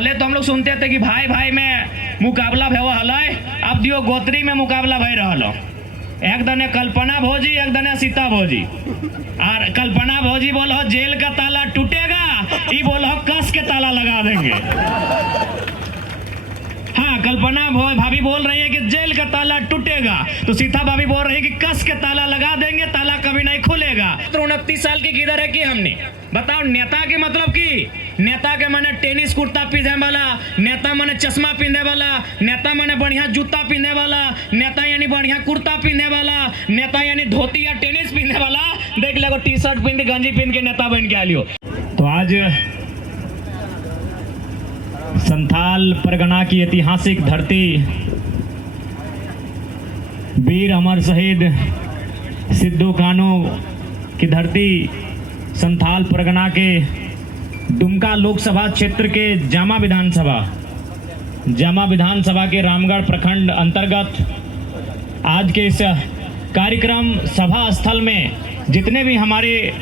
पहले तो हम लोग सुनते थे कि भाई भाई में मुकाबला भय हल, अब दियो गोत्री में मुकाबला भय रहा। एक दने कल्पना भौजी, एक दने सीता भौजी। और कल्पना भौजी बोलो जेल का ताला टूटेगा, ये बोलो कस के ताला लगा देंगे। हाँ, कल्पना भाभी बोल रही है कि जेल का ताला टूटेगा, तो सीता भाभी बोल रही है कि कस के ताला लगा देंगे, ताला कभी नहीं खुलेगा। तो 29 साल की किधर है कि हमने बताओ। नेता के मतलब की नेता के माने टेनिस कुर्ता पहने वाला, नेता माने चश्मा पहने वाला, नेता माने बढ़िया जूता पहने वाला, नेता यानी बढ़िया कुर्ता पहने वाला, नेता यानी धोती या टेनिस पहने वाला। देख लो टी शर्ट पहन के गंजी पहन के नेता बन के आ लियो। तो आज संथाल परगना की ऐतिहासिक धरती, वीर अमर शहीद सिद्धू कान्हू की धरती, संथाल परगना के दुमका लोकसभा क्षेत्र के जामा विधानसभा के रामगढ़ प्रखंड अंतर्गत आज के इस कार्यक्रम सभा स्थल में जितने भी हमारे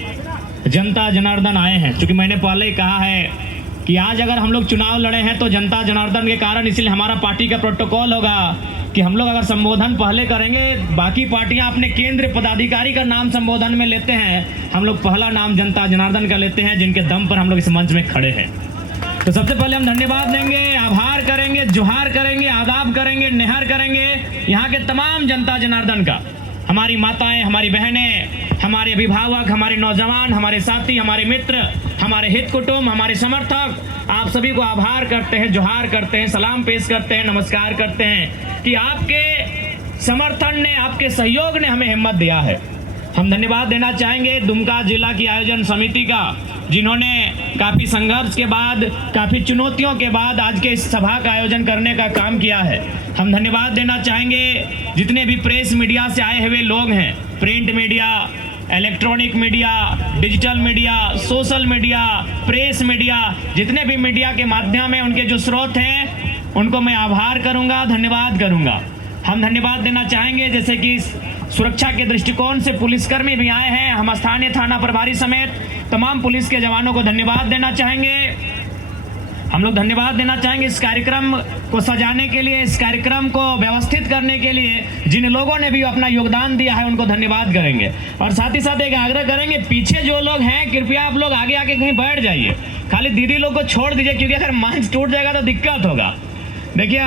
जनता जनार्दन आए हैं, क्योंकि मैंने पहले ही कहा है कि आज अगर हम लोग चुनाव लड़े हैं तो जनता जनार्दन के कारण, इसलिए हमारा पार्टी का प्रोटोकॉल होगा कि हम लोग अगर संबोधन पहले करेंगे, बाकी पार्टियां अपने केंद्र पदाधिकारी का नाम संबोधन में लेते हैं, हम लोग पहला नाम जनता जनार्दन का लेते हैं, जिनके दम पर हम लोग इस मंच में खड़े हैं। तो सबसे पहले हम धन्यवाद देंगे, आभार करेंगे, जोहार करेंगे, आदाब करेंगे, निहार करेंगे यहाँ के तमाम जनता जनार्दन का। हमारी माताएं, हमारी बहनें, हमारे अभिभावक, हमारे नौजवान, हमारे साथी, हमारे मित्र, हमारे हित कुटुंब, हमारे समर्थक, आप सभी को आभार करते हैं, जोहार करते हैं, सलाम पेश करते हैं, नमस्कार करते हैं कि आपके समर्थन ने, आपके सहयोग ने हमें हिम्मत दिया है। हम धन्यवाद देना चाहेंगे दुमका जिला की आयोजन समिति का, जिन्होंने काफ़ी संघर्ष के बाद, काफ़ी चुनौतियों के बाद आज के इस सभा का आयोजन करने का काम किया है। हम धन्यवाद देना चाहेंगे जितने भी प्रेस मीडिया से आए हुए लोग हैं, print media, electronic media, digital media, social media, press media, जितने भी मीडिया के माध्यम है, उनके जो स्रोत हैं उनको मैं आभार करूंगा, धन्यवाद करूंगा। हम धन्यवाद देना चाहेंगे जैसे कि सुरक्षा के दृष्टिकोण से पुलिसकर्मी भी आए हैं, हम स्थानीय थाना प्रभारी समेत तमाम पुलिस के जवानों को धन्यवाद देना चाहेंगे। हम लोग धन्यवाद देना चाहेंगे इस कार्यक्रम को सजाने के लिए, इस कार्यक्रम को व्यवस्थित करने के लिए जिन लोगों ने भी अपना योगदान दिया है, उनको धन्यवाद करेंगे। और साथ ही साथ एक आग्रह करेंगे, पीछे जो लोग हैं कृपया आप लोग आगे आके कहीं बैठ जाइए, खाली दीदी लोग को छोड़ दीजिए, क्योंकि अगर मंच टूट जाएगा तो दिक्कत होगा। देखिए,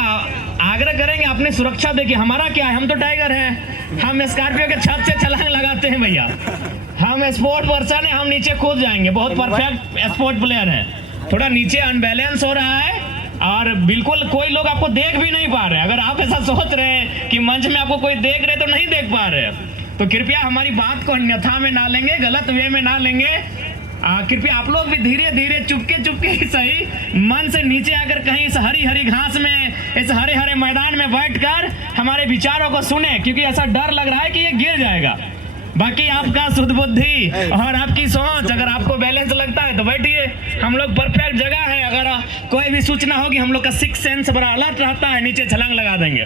आग्रह करेंगे अपनी सुरक्षा। देखिए हमारा क्या है, हम तो टाइगर हैं, हम स्कॉर्पियो के छत से छलांग लगाते हैं भैया, हम स्पोर्ट पर्सन है, हम नीचे कूद जाएंगे, बहुत परफेक्ट स्पोर्ट प्लेयर है। थोड़ा नीचे अनबैलेंस हो रहा है और बिल्कुल कोई लोग आपको देख भी नहीं पा रहे। अगर आप ऐसा सोच रहे हैं कि मंच में आपको कोई देख रहे तो नहीं देख पा रहे, तो कृपया हमारी बात को अन्यथा में ना लेंगे, गलत वे में ना लेंगे। कृपया आप लोग भी धीरे धीरे चुपके ही सही मन से नीचे आकर कहीं इस हरी हरी घास में, इस हरे हरे मैदान में बैठकर हमारे विचारों को सुने, क्योंकि ऐसा डर लग रहा है कि ये गिर जाएगा। बाकी आपका शुद्ध बुद्धि और आपकी सोच, अगर आपको बैलेंस लगता है तो बैठिए, हम लोग परफेक्ट जगह है। अगर कोई भी सूचना होगी, हम लोग का सिक्स सेंस बड़ा अलर्ट रहता है, नीचे छलांग लगा देंगे।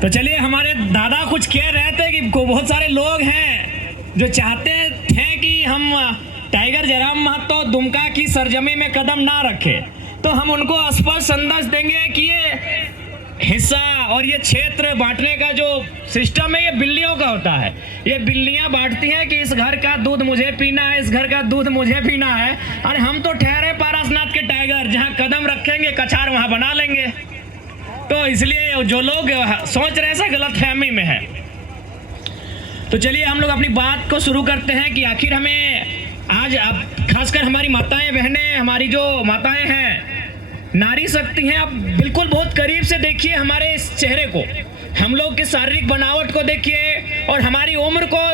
तो चलिए, हमारे दादा कुछ कह रहे थे कि बहुत सारे लोग हैं जो चाहते थे कि हम टाइगर जयराम महतो दुमका की सरजमी में कदम ना रखें, तो हम उनको स्पष्ट संदेश देंगे कि ये हिस्सा और ये क्षेत्र बांटने का जो सिस्टम है, ये बिल्लियों का होता है। ये बिल्लियां बांटती हैं कि इस घर का दूध मुझे पीना है, इस घर का दूध मुझे पीना है। अरे हम तो ठहरे पारसनाथ के टाइगर, जहां कदम रखेंगे कछार वहां बना लेंगे। तो इसलिए जो लोग सोच रहे हैं गलतफहमी में है। तो चलिए हम लोग अपनी बात को शुरू करते हैं कि आखिर हमें आज, खासकर हमारी माताएं बहनें, हमारी जो माताएं हैं, नारी शक्ति हैं, आप बिल्कुल बहुत करीब से देखिए हमारे इस चेहरे को, हम लोग की शारीरिक बनावट को देखिए और हमारी उम्र को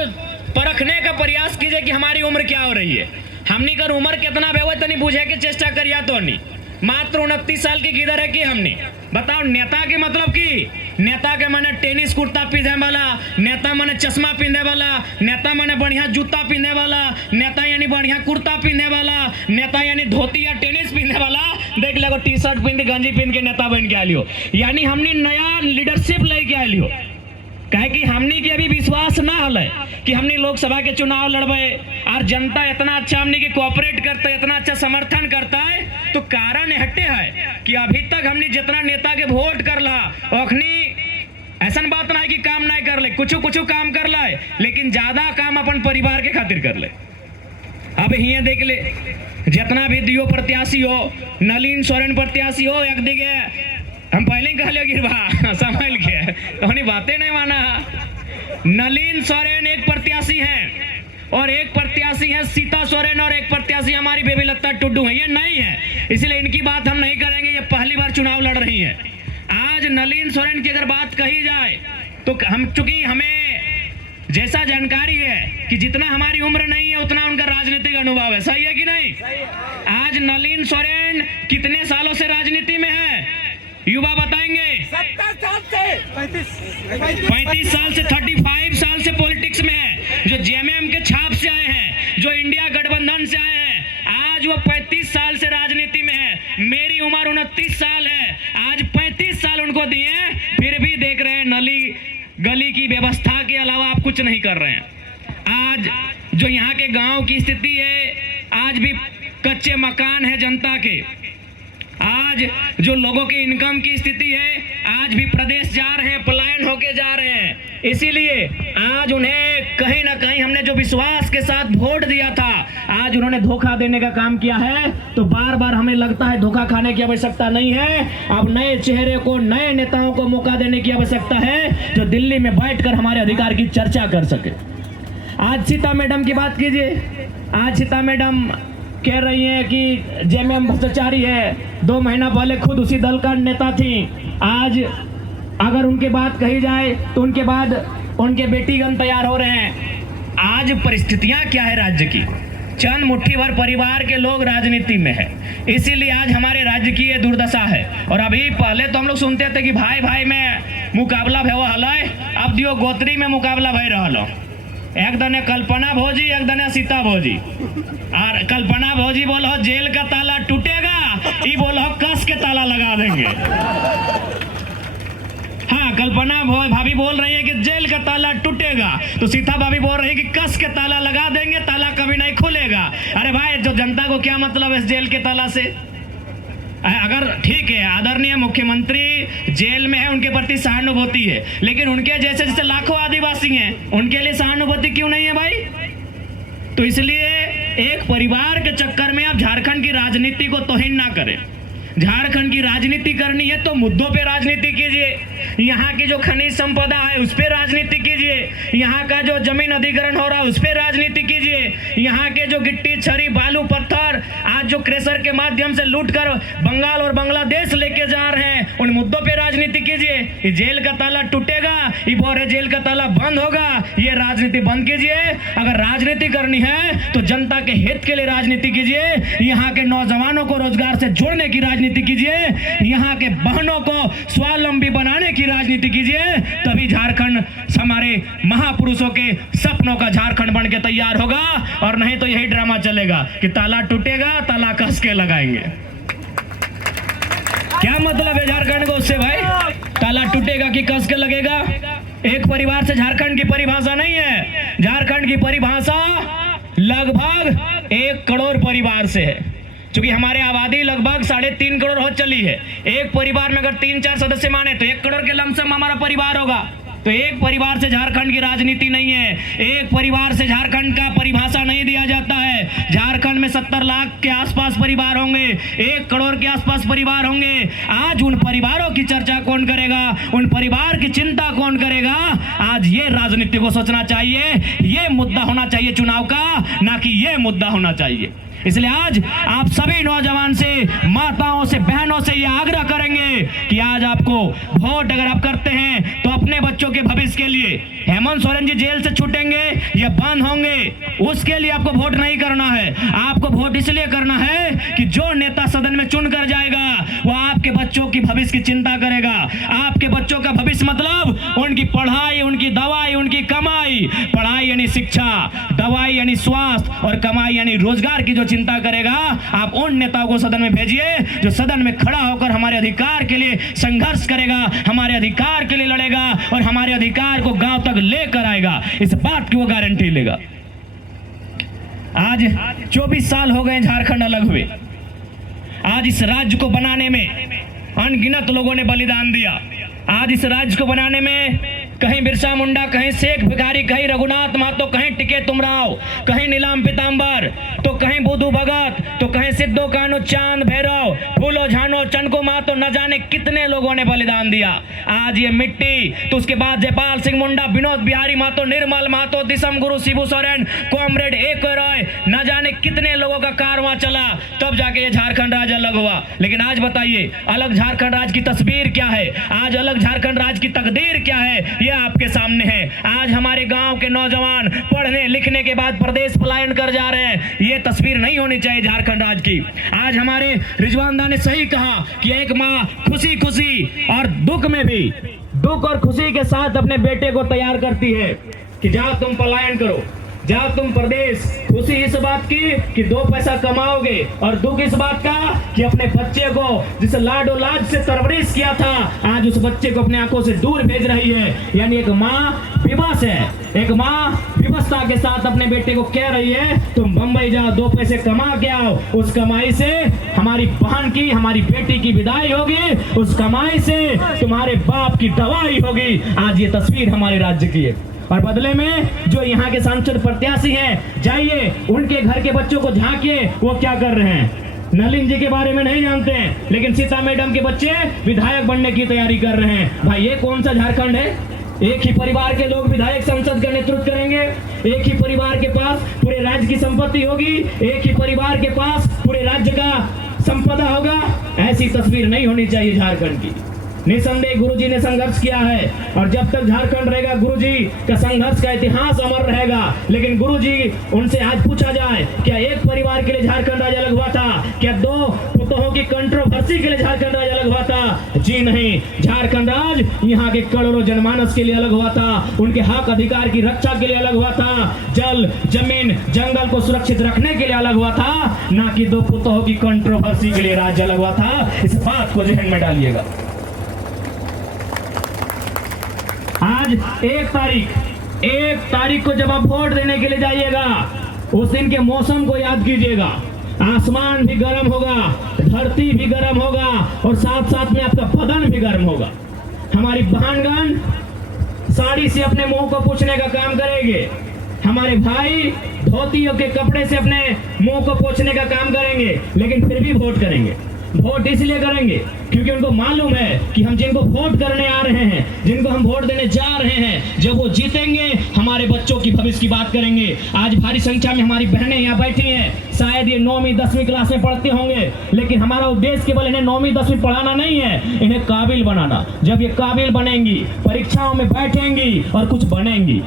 परखने का प्रयास कीजिए कि हमारी उम्र क्या हो रही है। हमनी कर उम्र कितना बेवे तनी बुझे के चेष्टा करिया तो नहीं, मात्र 29 साल की किधर है कि हमने बताओ। नेता के मतलब की नेता के माने टेनिस कुर्ता पहने वाला, नेता माने चश्मा पहने वाला, नेता माने बढ़िया जूता पहने वाला, नेता यानी बढ़िया कुर्ता पहने वाला, नेता यानी धोती या टेनिस पहने वाला। देख लो टी शर्ट पहन के गंजी पहन के नेता बन के आ लियो, यानी हमने नया लीडरशिप लेके आ लियो। कहे कि हमनी के अभी विश्वास ना हल कि हमनी लोकसभा के चुनाव लड़बे और जनता इतना अच्छा हमनी के कोऑपरेट करता है, इतना अच्छा समर्थन करता है। तो कारण हटे है कि अभी तक हमनी जितना नेता के वोट कर ला अखनी ऐसा बात ना है कि काम नहीं कर ले, कुछ कुछ काम कर ला है, लेकिन ज्यादा काम अपन परिवार के खातिर कर ले। अब हिया देख ले जितना भी दियो प्रत्याशी हो, नलिन सोरेन प्रत्याशी हो, एक दिखे हम पहले ही कहले गिरवा संभाल के तो बातें नहीं माना। नलिन सोरेन एक प्रत्याशी हैं और एक प्रत्याशी है सीता सोरेन और एक प्रत्याशी हमारी बेबी लता टुड्डू है। ये नहीं है, इसलिए इनकी बात हम नहीं करेंगे। ये पहली बार चुनाव लड़ रही है। आज नलिन सोरेन की अगर बात कही जाए तो हम चूंकि हमें जैसा जानकारी है कि जितना हमारी उम्र नहीं है उतना उनका राजनीतिक अनुभव है। सही है कि नहीं? आज नलिन सोरेन कितने सालों से राजनीति में है? युवा बताएंगे। 35 साल से 35 साल से पॉलिटिक्स में है। जो जेएमएम के छाप से आए हैं, जो इंडिया गठबंधन से आए हैं, आज वो 35 साल से राजनीति में है। मेरी उम्र 29 साल है, आज 35 साल उनको दिए, फिर भी देख रहे हैं नली गली की व्यवस्था के अलावा आप कुछ नहीं कर रहे हैं। आज जो यहाँ के गांव की स्थिति है, आज भी कच्चे मकान है जनता के। आज जो लोगों की इनकम की स्थिति है, आज भी प्रदेश जा रहे हैं, पलायन होके जा रहे हैं। इसीलिए आज उन्हें कहीं ना कहीं हमने जो विश्वास के साथ वोट दिया था, आज उन्होंने धोखा देने का काम किया है। तो बार बार हमें लगता है धोखा खाने की आवश्यकता नहीं है। अब नए चेहरे को, नए नेताओं को मौका देने की आवश्यकता है जो दिल्ली में बैठकर हमारे अधिकार की चर्चा कर सके। आज सीता मैडम की बात कीजिए। आज सीता मैडम कह रही है कि जेएमएम भ्रष्टाचारी है। 2 महीना पहले खुद उसी दल का नेता थी। आज अगर उनके बात कही जाए तो उनके बाद उनके बेटीगण तैयार हो रहे हैं। आज परिस्थितियां क्या है राज्य की? चंद मुट्ठी भर परिवार के लोग राजनीति में है, इसीलिए आज हमारे राज्य की ये दुर्दशा है। और अभी पहले तो हम लोग सुनते थे कि भाई भाई में मुकाबला भे हल, अब दियो गोत्री में मुकाबला भय रहा। एक दने कल्पना भोजी, एक दने सीता भोजी। और कल्पना भोजी बोलो जेल का ताला टूटेगा, ये बोलो कस के ताला लगा देंगे। हाँ, कल्पना भाभी बोल रही है कि जेल का ताला टूटेगा, तो सीता भाभी बोल रही है कि कस के ताला लगा देंगे, ताला कभी नहीं खुलेगा। अरे भाई, जो जनता को क्या मतलब है इस जेल के ताला से? अगर ठीक है आदरणीय मुख्यमंत्री जेल में है, उनके प्रति सहानुभूति है, लेकिन उनके जैसे जैसे लाखों आदिवासी हैं, उनके लिए सहानुभूति क्यों नहीं है भाई? तो इसलिए एक परिवार के चक्कर में आप झारखंड की राजनीति को तौहीन ना करें। झारखंड की राजनीति करनी है तो मुद्दों पे राजनीति कीजिए। यहाँ की जो खनिज संपदा है उस पे राजनीति कीजिए। यहाँ का जो जमीन अधिग्रहण हो रहा है उस पे राजनीति कीजिए। यहाँ के जो गिट्टी छरी बालू पत्थर आज जो क्रेशर के माध्यम से लूट कर बंगाल और बांग्लादेश लेके जा रहे हैं, उन मुद्दों पे राजनीति कीजिए। ये जेल का ताला टूटेगा, ये बोल रहे जेल का ताला बंद होगा, ये राजनीति बंद कीजिए। अगर राजनीति करनी है तो जनता के हित के लिए राजनीति कीजिए। यहाँ के नौजवानों को रोजगार से जोड़ने की राजनीति कीजिए। यहाँ के बहनों को स्वावलंबी बनाने की राजनीति कीजिए। तभी झारखंड हमारे महापुरुषों के सपनों का झारखंड बन के तैयार होगा। और नहीं तो यही ड्रामा चलेगा कि ताला टूटेगा, ताला कस के लगाएंगे। क्या मतलब है झारखंड को उससे भाई? ताला टूटेगा कि कस के लगेगा? एक परिवार से झारखंड की परिभाषा नहीं है। झारखंड की परिभाषा लगभग 1 करोड़ परिवार से है। क्योंकि हमारे आबादी लगभग 3.5 करोड़ हो चली है। एक परिवार में अगर 3-4 सदस्य माने तो 1 करोड़ के लमसम हमारा परिवार होगा। तो एक परिवार से झारखंड की राजनीति नहीं है। एक परिवार से झारखंड का परिभाषा नहीं दिया जाता है। झारखंड में 70 लाख के आसपास परिवार होंगे, 1 करोड़ के आसपास परिवार होंगे। आज उन परिवारों की चर्चा कौन करेगा? उन परिवार की चिंता कौन करेगा? आज ये राजनीति को सोचना चाहिए। ये मुद्दा होना चाहिए चुनाव का, ना कि ये मुद्दा होना चाहिए। इसलिए आज आप सभी नौजवान से, माताओं से, बहनों से ये आग्रह करेंगे कि आज आपको वोट अगर आप करते हैं तो अपने बच्चों के भविष्य के लिए, हेमंत सोरेन जी जेल से छूटेंगे या बंद होंगे, उसके लिए आपको वोट नहीं करना है। आपको वोट इसलिए करना है कि जो नेता सदन में चुन कर जाएगा वो आपके बच्चों की भविष्य की चिंता करेगा। आपके बच्चों का भविष्य मतलब उनकी पढ़ाई, उनकी उनकी दवाई, उनकी कमाई, पढ़ाई यानी शिक्षा, दवाई यानी स्वास्थ्य और कमाई यानी रोजगार की जो चिंता करेगा, आप उन नेताओं को सदन में भेजिए जो सदन में खड़ा होकर हमारे अधिकार के लिए संघर्ष करेगा, हमारे अधिकार के लिए लड़ेगा और हमारे अधिकार को गांव तक लेकर आएगा। इस बात की वो गारंटी लेगा। आज 24 साल हो गए झारखंड अलग हुए। आज इस राज्य को बनाने में अनगिनत लोगों ने बलिदान दिया। आज इस राज्य को बनाने में कहीं बिरसा मुंडा, कहीं शेख भिखारी, कहीं रघुनाथ महतो, कहीं टिके तुमराव, कहीं नीलाम पीताम्बर, तो कहीं बुधू भगत, तो कहीं सिद्धो कानो, चांद भैरव, फूलो झानो, चनको महतो, न जाने कितने लोगों ने बलिदान दिया। आज ये मिट्टी, तो उसके बाद जयपाल सिंह मुंडा, विनोद बिहारी महतो, निर्मल महतो, दिसम गुरु, शिबू सोरेन, कॉमरेड एक रॉय, न जाने कितने लोगों का कारवां चला, तब जाके ये झारखंड राज्य अलग हुआ। लेकिन आज बताइए, अलग झारखंड राज्य की तस्वीर क्या है? आज अलग झारखंड राज्य की तकदीर क्या है? ये आपके सामने है। आज हमारे गांव के नौजवान पढ़ने लिखने के बाद प्रदेश पलायन कर जा रहे हैं। ये तस्वीर नहीं होनी चाहिए झारखंड राज्य की। आज हमारे रिजवान दा ने सही कहा कि एक माँ खुशी खुशी और दुख में भी, दुख और खुशी के साथ अपने बेटे को तैयार करती है कि जाओ तुम पलायन करो, जाओ तुम प्रदेश। खुशी इस बात की कि 2 पैसा कमाओगे और दुख इस बात का कि अपने बच्चे को जिस लाडो लाज से परवरिश किया था, आज उस बच्चे को अपने आंखों से दूर भेज रही है। यानी एक माँ विवश है, एक माँ विवशता के साथ अपने बेटे को कह रही है तुम बंबई जाओ, 2 पैसे कमा के आओ। उस कमाई से हमारी बहन की, हमारी बेटी की विदाई होगी, उस कमाई से तुम्हारे बाप की दवाई होगी। आज ये तस्वीर हमारे राज्य की है। और बदले में जो यहाँ के सांसद प्रत्याशी हैं, जाइए उनके घर के बच्चों को झांकिए, वो क्या कर रहे हैं। नलिन जी के बारे में नहीं जानते हैं, लेकिन सीता मैडम के बच्चे विधायक बनने की तैयारी कर रहे हैं। भाई ये कौन सा झारखंड है? एक ही परिवार के लोग विधायक संसद का नेतृत्व करेंगे, एक ही परिवार के पास पूरे राज्य की संपत्ति होगी, एक ही परिवार के पास पूरे राज्य का संपदा होगा। ऐसी तस्वीर नहीं होनी चाहिए झारखंड की। निसंदेह गुरुजी ने संघर्ष किया है और जब तक झारखंड रहेगा गुरुजी का संघर्ष का इतिहास अमर रहेगा। लेकिन गुरुजी उनसे आज पूछा जाए, क्या एक परिवार के लिए झारखंड राज्य अलग हुआ था? क्या 2 पुतों की कंट्रोवर्सी के लिए झारखंड राज्य अलग हुआ था? जी नहीं, झारखंड राज्य यहाँ के करोड़ों जनमानस के लिए अलग हुआ था, उनके हक अधिकार की रक्षा के लिए अलग हुआ था, जल जमीन जंगल को सुरक्षित रखने के लिए अलग हुआ था, ना कि 2 पुतों की कंट्रोवर्सी के लिए राज्य अलग हुआ था। इस बात को जहन में डालिएगा। आज 1 तारीख को जब आप वोट देने के लिए जाइएगा, उस दिन के मौसम को याद कीजिएगा। आसमान भी गर्म होगा, धरती भी गर्म होगा और साथ साथ में आपका बदन भी गर्म होगा। हमारी बहनगण साड़ी से अपने मुंह को पोंछने का काम करेंगे, हमारे भाई धोतियों के कपड़े से अपने मुंह को पोंछने का काम करेंगे, लेकिन फिर भी वोट करेंगे। वोट इसलिए करेंगे क्योंकि उनको मालूम है कि हम जिनको वोट करने आ रहे हैं, जिनको हम वोट देने जा रहे हैं, जब वो जीतेंगे हमारे बच्चों की भविष्य की बात करेंगे। आज भारी संख्या में हमारी बहनें यहाँ बैठी हैं, शायद ये 9वीं 10वीं क्लास में पढ़ते होंगे, लेकिन हमारा उद्देश्य केवल इन्हें 9वीं 10वीं पढ़ाना नहीं है, इन्हें काबिल बनाना। जब ये काबिल बनेंगी, परीक्षाओं में बैठेंगी और कुछ बनेंगी।